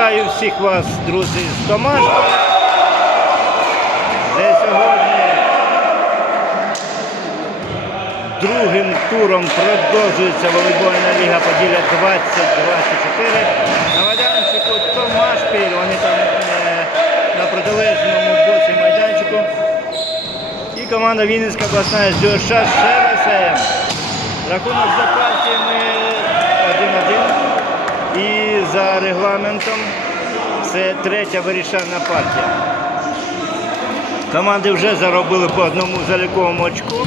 Вітаю всіх вас, друзі, з Томаш. Де сьогодні другим туром продовжується волейбольна ліга Поділля 2024. На майданчику Томашпіль. Вони там е, на протилежному боці майданчику. І команда Вінницька обласна СДОШ ШРСМ. Рахунок за за регламентом це третя вирішальна партія. Команди вже заробили по одному заліковому очку.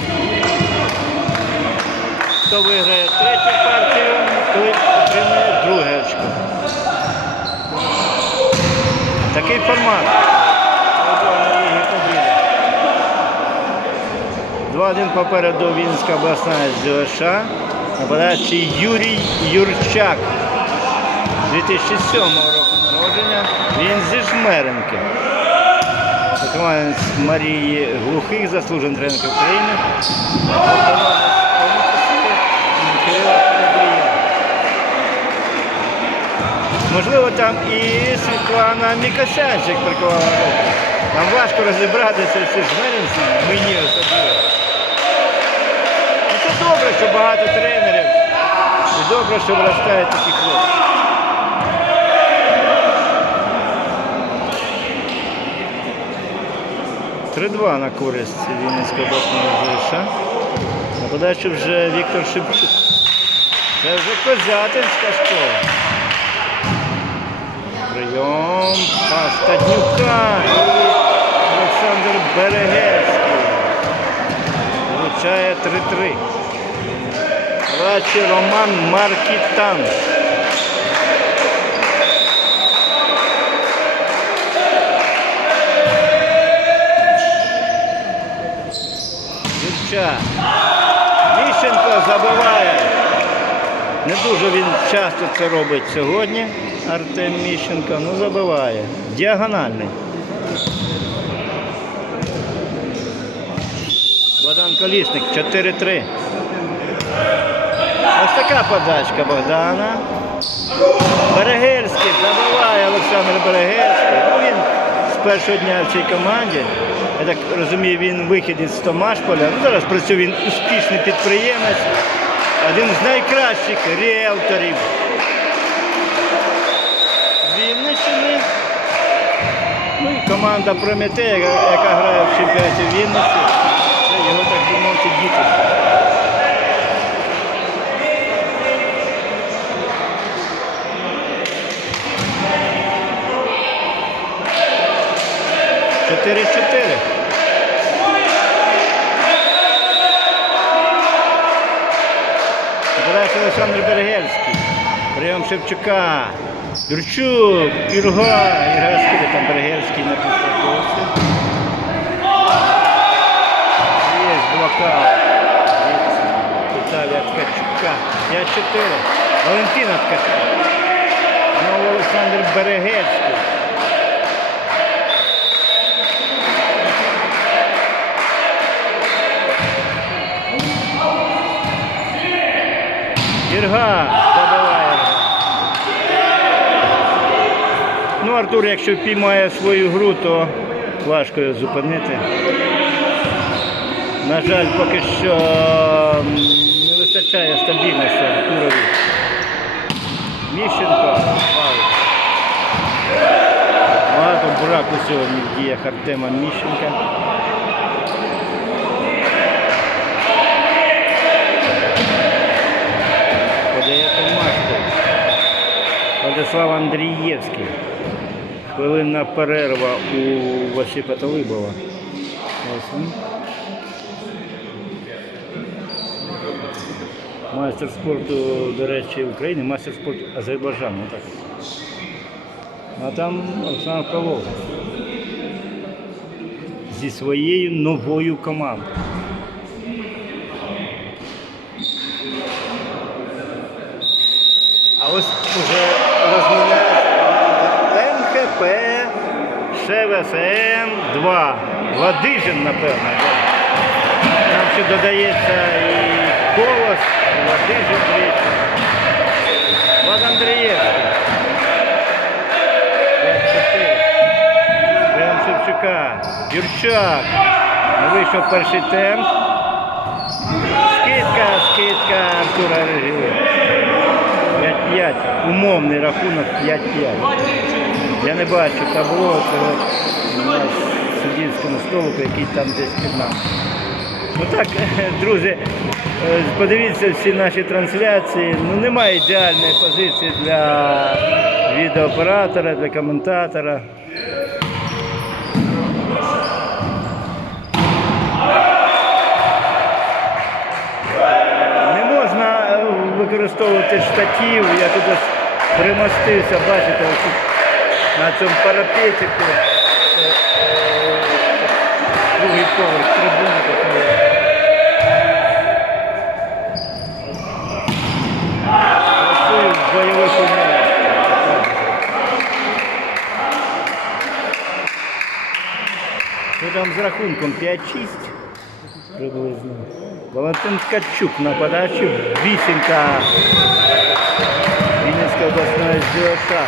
Хто виграє третю партію, той отримує друге очко. Такий формат. 2-1 попереду Вінська обласна ЗОШ. Нападаючий Юрій Юрчак. 2007 року народження. Він зі Жмеренки. Вихованець Марії Глухих, заслужений тренер України. Можливо, там і Світлана Мікосянчик прикувала руку. Там важко розібратися всі жмеринці, мені особливо. Ну, Це добре, що багато тренерів. І добре, що виростають такі хлопці. Три-два на користь Вінницької обласної ЗШ. На подачу вже Віктор Шевчук. Це вже Козятинська школа. Прийом Пастаднюка і Олександр Берегецький. Влучає 3-3. Рачі Роман Маркітан. Дівча. Міщенко забиває. Не дуже він часто це робить сьогодні. Артем Міщенко, ну забиває. Діагональний. Богдан Колісник 4-3. Ось така подачка Богдана. Берегельський забиває Олександр Берегельський. Ну, він з першого дня в цій команді. Я так розумію, він вихідець з Томашполя. Ну, зараз працює він успішний підприємець. Один з найкращих ріелторів. Ну і команда Прометея, яка, грає в чемпіонаті Вінниці. Це його, так би діти. Чотири-чотири. Олександр Берегельський. Прийом Шевчука. Юрчук, Юрга. Ігра скиде там Берегельський на підстраховці. Є блокад. від Віталія Ткачука. 5-4. Валентина Ткачук. Знову Олександр Берегельський. Артур, якщо впіймає свою гру, то важко його зупинити. На жаль, поки що не вистачає стабільності Артурові. Міщенко. Багато браку сьогодні в діях Артема Міщенка. Подає Томашко. Владислав Андрієвський. Хвилинна перерва у Васипа Талибова. Майстер спорту, до речі, України, майстер спорту Азербайджану. Так. А там Олександр Павлов. Зі своєю новою командою. Білес М2. Ладижин, напевно. Там ще додається і колос, і Ладижин двічі. Влад Андрієвський. Бен Шевчука. Юрчак. Вийшов перший темп. Скидка, скидка Артура Режіва. 5-5. Умовний рахунок 5-5. Я не бачу табло, у суддівському столику, який там десь під нами. Ну так, друзі, е, подивіться всі наші трансляції. Ну немає ідеальної позиції для відеооператора, для коментатора. Не можна е, використовувати штатів. Я тут примостився, бачите, на цьому парапетику. Е, е, Другий поверх трибуни такої. Працюю в бойових умовах. Що там з рахунком 5-6 приблизно. Валентин Ткачук на подачу. Вісімка. Вінницька обласної ЗДОШ.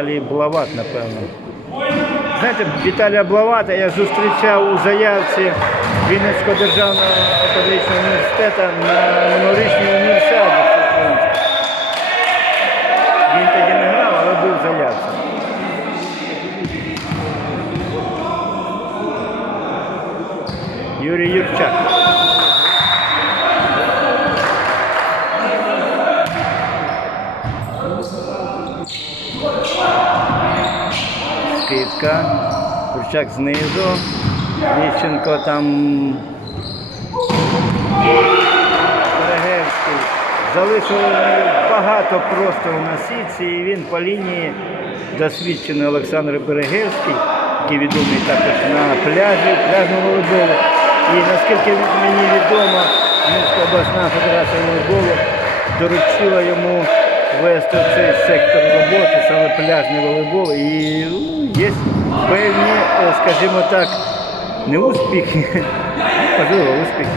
Віталій Блават, напевно. Знаєте, Віталія Блавата я зустрічав у заявці Вінницького державного академічного університету на Новорічній універсіаді. всеукраїнській. Він тоді не грав, але був в заявці. Юрій Юрчак. Скидка. Курчак знизу. Міщенко там. Перегерський. Залишили багато простору на сітці, і він по лінії досвідчений Олександр Берегерський, який відомий також на пляжі, пляжному волейболу. І наскільки мені відомо, Мінська обласна федерація волейболу доручила йому вести цей сектор роботи, саме пляжний волейбол. І ну, є певні, е, скажімо так, не успіхи, можливо, успіхи.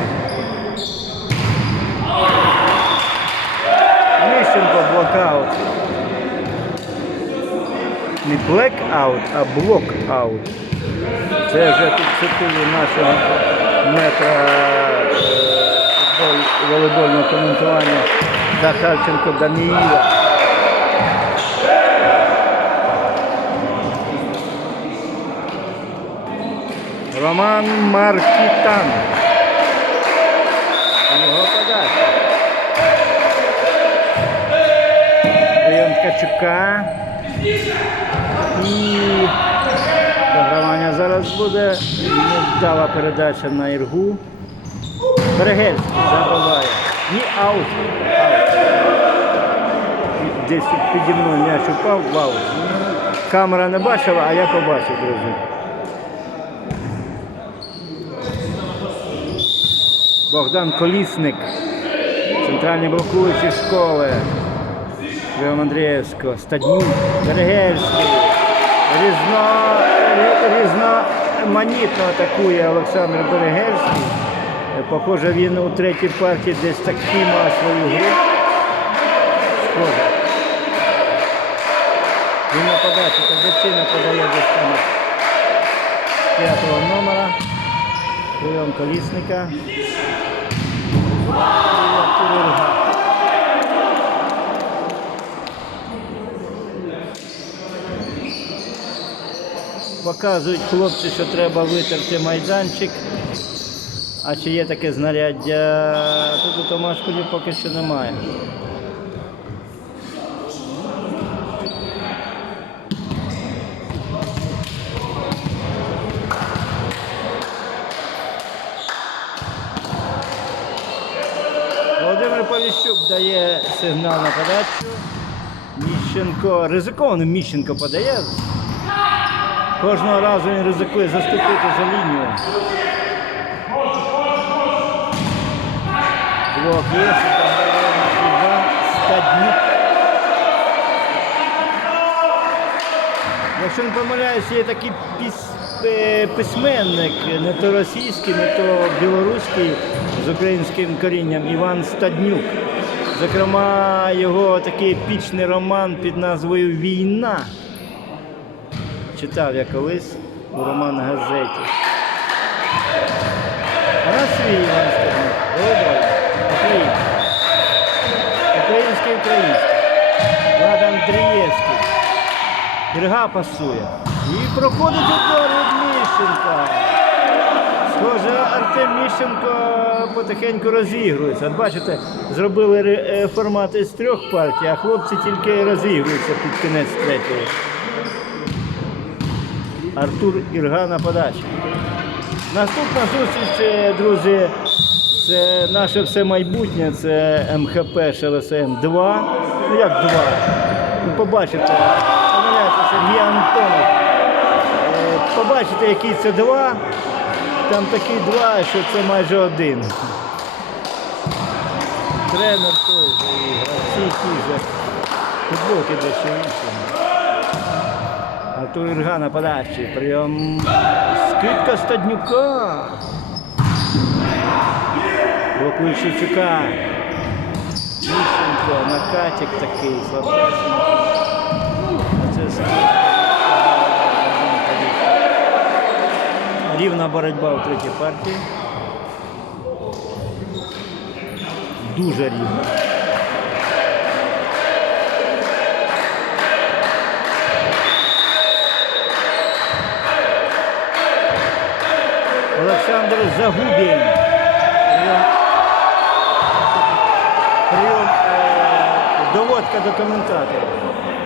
Міщенко блокаут. Не блекаут, а блокаут. Це вже тут цитую нашого метра волейбольного коментування Захарченко Даніїла. Роман Маркітан. Його Ткачука. І програвання зараз буде. Невдала передача на Іргу. Берегельський забиває. Ні, аут. Десь піді мною м'яч упав в. Камера не бачила, а я побачив, друзі. Богдан Колісник, центральні блокуючі школи. Леон Андрієвського, Стаднюк, Берегельський. Різно, різноманітно атакує Олександр Берегельський. Похоже, він у третій партії десь таки мав свою гру. Схоже. Він на подачі традиційно подає десь там п'ятого номера. Прийом колісника. Показують хлопці, що треба витерти майданчик. А чи є таке знаряддя? Тут у Томашполі поки що немає. Володимир Поліщук дає сигнал на подачу. Міщенко, ризиковано Міщенко подає. Кожного разу він ризикує заступити за лінію. Іван Стаднюк. Якщо не помиляюсь, є такий піс... е, письменник, не то російський, не то білоруський з українським корінням Іван Стаднюк. Зокрема, його такий епічний роман під назвою Війна. Читав я колись у роман газеті. На свій Іван Стаднюк. Володимир, Український. Український український. Влад Андрієвський. Берега пасує. І проходить удар від Міщенка. Схоже, Артем Міщенко потихеньку розігрується. От бачите, зробили е, формат із трьох партій, а хлопці тільки розігруються під кінець третьої. Артур Ірга на подачі. Наступна зустріч, е, друзі, це наше все майбутнє, це МХП ШЛСМ 2. Ну як 2? Ну, побачите, помиляється Сергій Антонов. Е, Побачите, який це 2. Там такий 2, що це майже один. Тренер той же, і гравці ті же. Футболки дещо інші. Артур Ірга на подачі. Прийом скидка Стаднюка. Блокує Шевчука. Міщенко, накатик такий, слабесенький. Це. Рівна боротьба в третій партії. Дуже рівна. Олександр Загубін. Коментатора.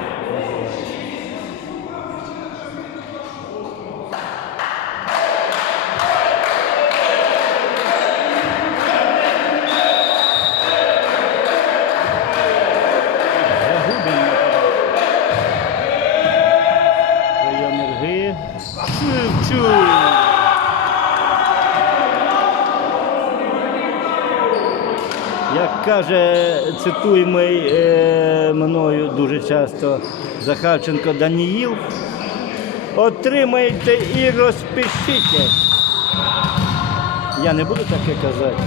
Каже цитуємий е, мною дуже часто Захарченко Даніїл, отримайте і розпишіться. Я не буду таке казати.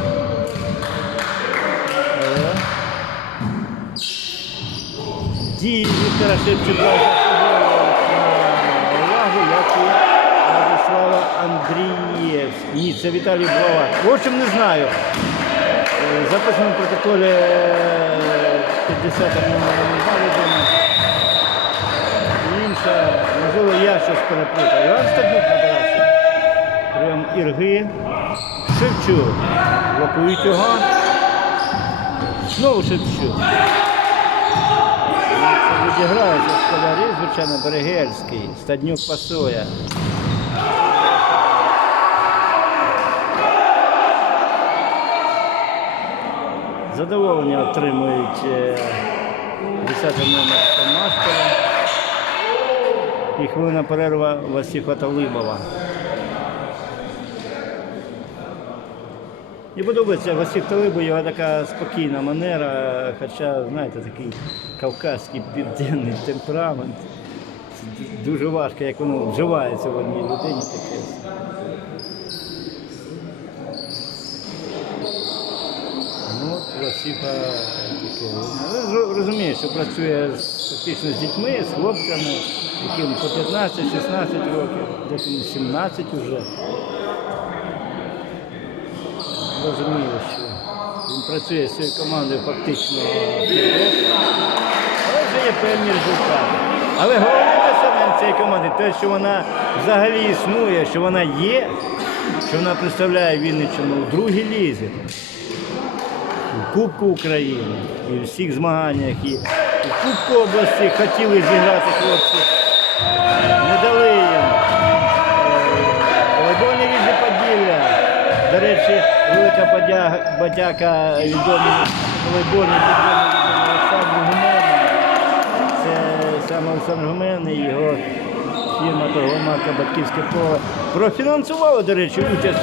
Дії Віктора Шевчука Владислава Андрієвська. Ні, це Віталій Блават. В общем, не знаю. Записано в протоколі е, 50 номером відомо. Інша, можливо, я щось переплутав. Іван Стаднюк на балансі. Прям Ірги. Шевчук. Блокують його. Знову Шевчук. Це Відіграються школярі, звичайно, Берегельський. Стаднюк пасує. Задоволення отримують е, 10 номер Томашкова і хвилина перерва Васіфа Талибова. Мені подобається Василь Талибов, його така спокійна манера, хоча, знаєте, такий кавказький південний темперамент. Дуже важко, як воно вживається в одній людині таке. Таке. Ну, Розуміє, що працює фактично з дітьми, з хлопцями, яким по 15-16 років, декому 17 вже. Розумію, що він працює з цією командою фактично але вже є певні результати. Але головне досягнення цієї команди те, що вона взагалі існує, що вона є, що вона представляє Вінниччину у другій лізі Кубку України і в всіх змаганнях. І у Кубку області хотіли зіграти хлопці, не дали їм. Волейбольні візи Поділля. До речі, велика подяка, волейбольній підтримці Олександру Гумену. Це саме Олександр Гумен і його фірма торгомарка Батьківське поле профінансувала, до речі, участь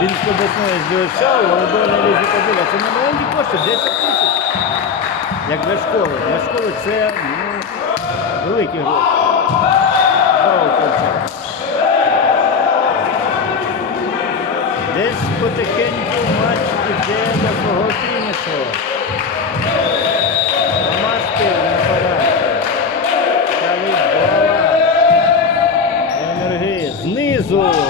Вінської обласної СБШ у волейбольній лізі Поділля. Це маленькі кошти, 10 тисяч. Як для школи. Для школи це ну, великі гроші. Десь потихеньку матч іде до свого фінішу. Енергії. Знизу.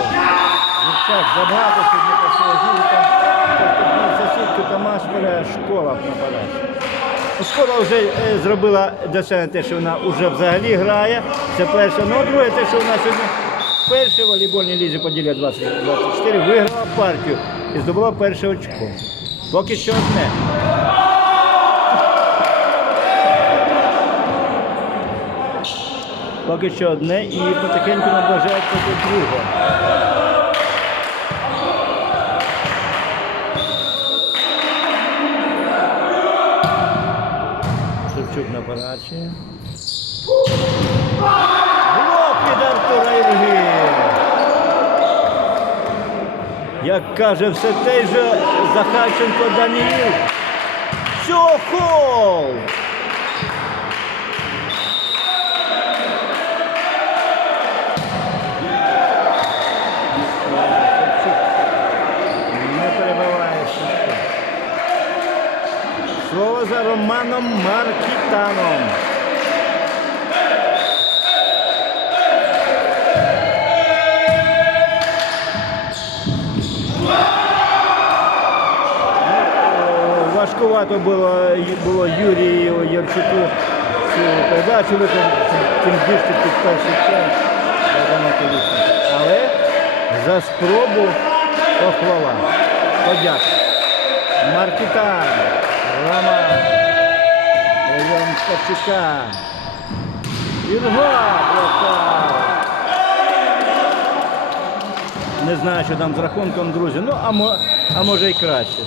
Дівчак забагато сьогодні посилажили. Там за сітку Тамаш бере школа нападає. Ну, Школа вже е, зробила досягнення те, що вона вже взагалі грає. Це перше. Ну, а друге, те, що вона сьогодні в першій волейбольній лізі поділя 2024 виграла партію і здобула перше очко. Поки що одне. Поки що одне і потихеньку наближається до другого. Парачі. Блок від Артура Ірги. Як каже все той же Захарченко Даніїл. Сьохол! Не перебиває Шевчук. Слово за Романом Маркітаном. Важкувато було, було Юрію Ярчуку цю передачу тим більше під перший час. Але за спробу похвала. Подяка. Маркітан, Роман, Ткачука, блокаут. Не знаю, що там з рахунком, друзі. Ну, а, а може і краще.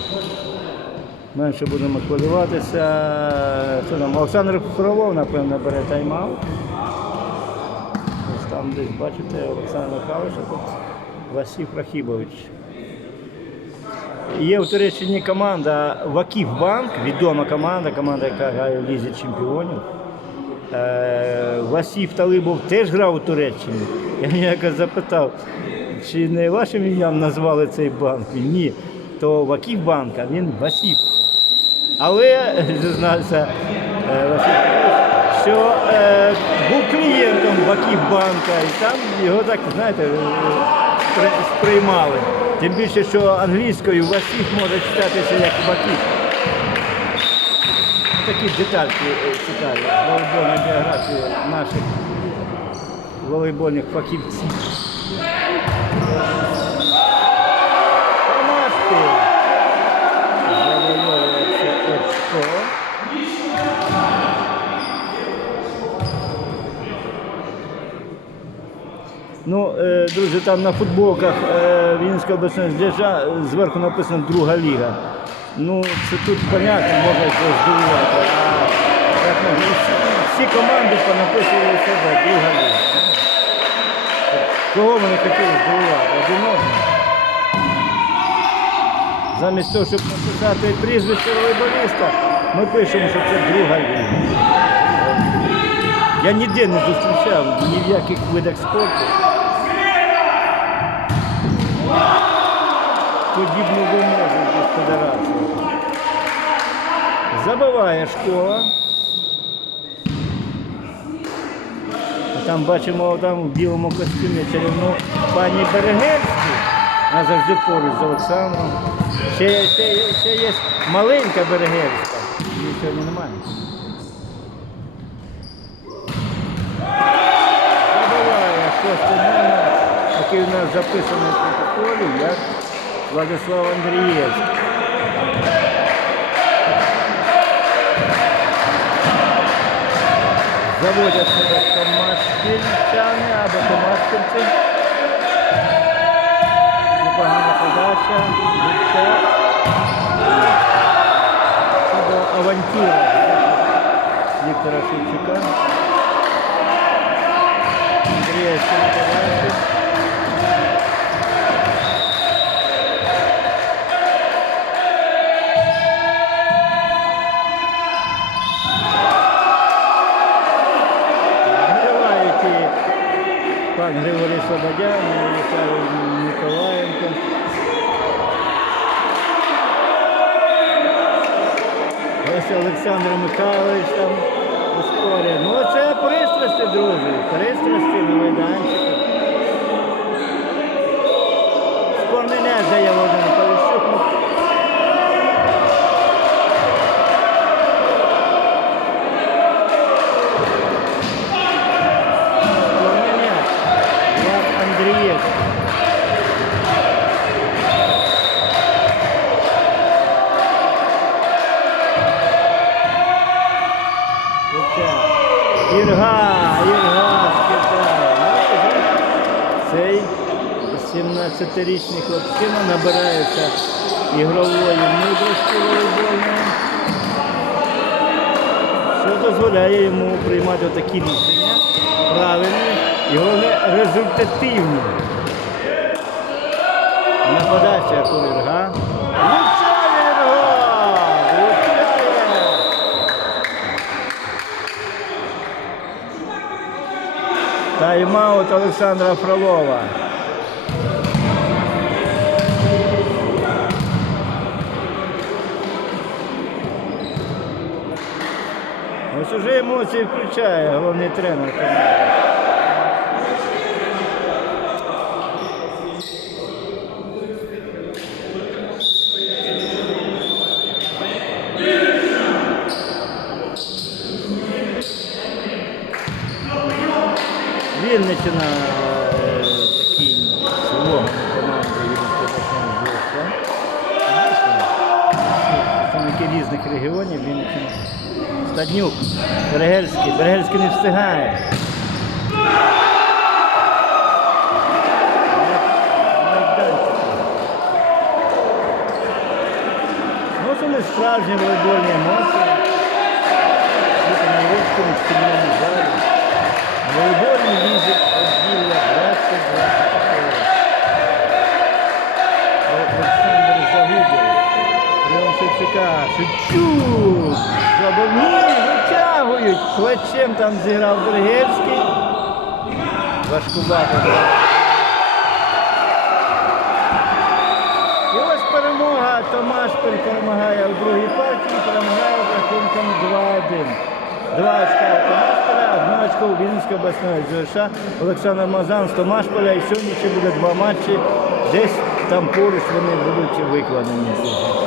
Менше будемо хвилюватися. Що там? Олександр Фролов, напевно, бере тайм-аут. Ось там десь бачите Олександр Михайлович, а тут Василь Прохібович. Є в Туреччині команда Ваківбанк, відома команда, команда, яка грає в Лізі чемпіонів. Е, Васів Талибов теж грав у Туреччині. Я якось запитав, чи не вашим ім'ям назвали цей банк? Ні, то Ваківбанк, а він Васів. Але зізнався е, Петрович, що е, був клієнтом Ваківбанка, і там його так, знаєте, спри- сприймали. Тим більше, що англійською Васів може читатися як Ваків. Такі детальки е, цікаві з волейбольної біографії наших волейбольних фахівців. Ну, е, друзі, там на футболках Вінницька обласна здержа зверху написано друга ліга. Ну, це тут понятно, можна здивувати. А як можна? Всі, всі команди понаписували себе друга ліга. Кого вони хотіли здивувати? Один. Замість того, щоб написати прізвище волейболіста, ми пишемо, що це друга ліга. Я ніде не зустрічав ні в яких видах спорту. Подібну вимогу від. Забиває школа. Там бачимо там в білому костюмі чарівну пані Берегельську. Вона завжди поруч з Олександром. Ще, ще, ще є маленька Берегельська. Її сьогодні немає. Забиває шостий номер, який у нас записаний в протоколі, як Владислав Андрієвський. Заводять себе томашківчани або томашківці. Непогана подача, була авантюра Віктора Шевчука. Андрія Сімковача. Григорій Слободян, Віталій Ніколаєнко. Ось Олександр Михайлович там ускорює. Ну це пристрасті, друзі, пристрасті на майданчику. Спорне не Володимир 17-річний хлопчина набирається ігрової мудрості волейбольної, що дозволяє йому приймати такі рішення правильні і головне результативні. На подачі Артур Ірга. Влучає Ірга! Влучає! Тайм-аут Олександра Фролова. Уже емоції включає головний тренер команди. Вінниччина е, такий слоган команди Вінницького обласного Представники різних регіонів Вінниччина. Стаднюк, Берегельський. Берегельський не встигає. Ну, це не справжні волейбольні емоції. Це на Європському шкільному залі. Шевчука. Шевчук. Забоміг, витягують. Плечем там зіграв Бергельський. Важкувато. І ось перемога. Томашпіль перемагає у другій партії, перемагає з рахунком 2-1. Два очка у Томашполя, одне очко у Вінницької обласної ЗВШ. Олександр Мазан з Томашполя. І сьогодні ще буде два матчі. Десь там поруч вони будуть викладені.